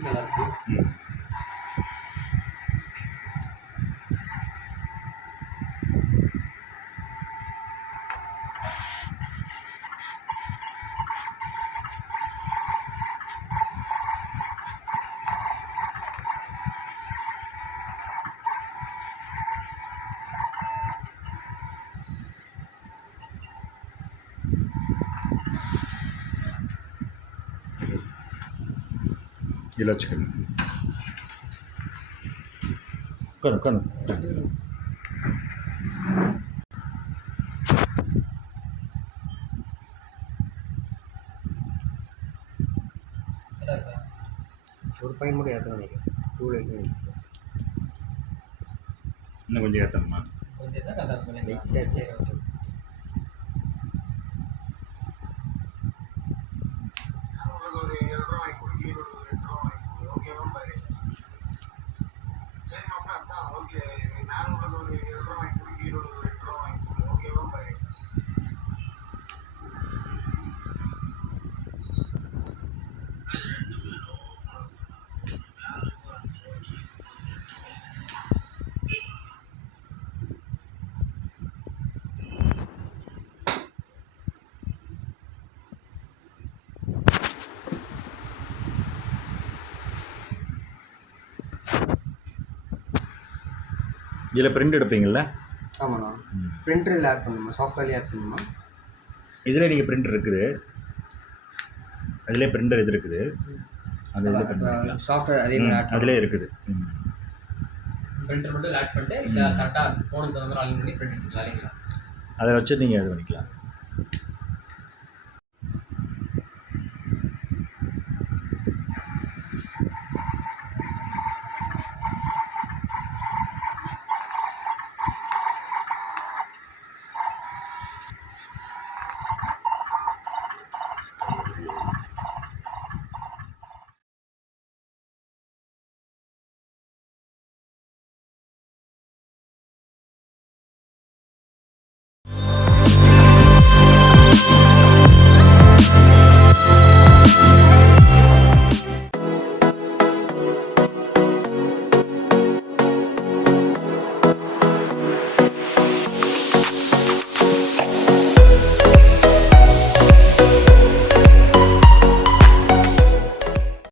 Print நல்லா இருக்குது. ఇలా చికెన్ కను కను ஒரு பையன் மட்டும் ஏற்றணும் நினைக்கிறேன். 2 லைக் இன்னும் கொஞ்சம் ஏற்றணுமா? கொஞ்சம் தான் நல்லா இருக்கும். லைட்டாக சரி ஓகே. ஒரு 7 ரூபா வாங்கி கொடுக்க 2 ரூபா வாங்கி ஓகேவா பாரு. சரி மாப்பிள்ள அதான் ஓகே. மேலே உள்ளது ஒரு 7 ரூபா வாங்கி கொடுக்க 2 ரூபா வாங்கி ஓகேவா பாரு. இதில் பிரிண்ட் எடுப்பீங்களா? ஆமாண்ணா. பிரிண்டர் இதில் ஆட் பண்ணணுமா? சாஃப்ட்வேர்லேயே ஆட் பண்ணணுமா? இதில் நீங்கள் பிரிண்டர் இருக்குது, அதிலே பிரிண்டர் இது இருக்குது, அது சாஃப்ட்வேர் அதே மாதிரி ஆட் அதிலே இருக்குது. பிரிண்டர் மட்டும் ஆட் பண்ணிட்டு கரெக்டாக ஃபோனுக்கு தகுந்த மாதிரி ஆன் பண்ணி பிரிண்ட் எடுத்துக்கலாம் இல்லைங்களா? அதை வச்சு நீங்கள் இது பண்ணிக்கலாம்.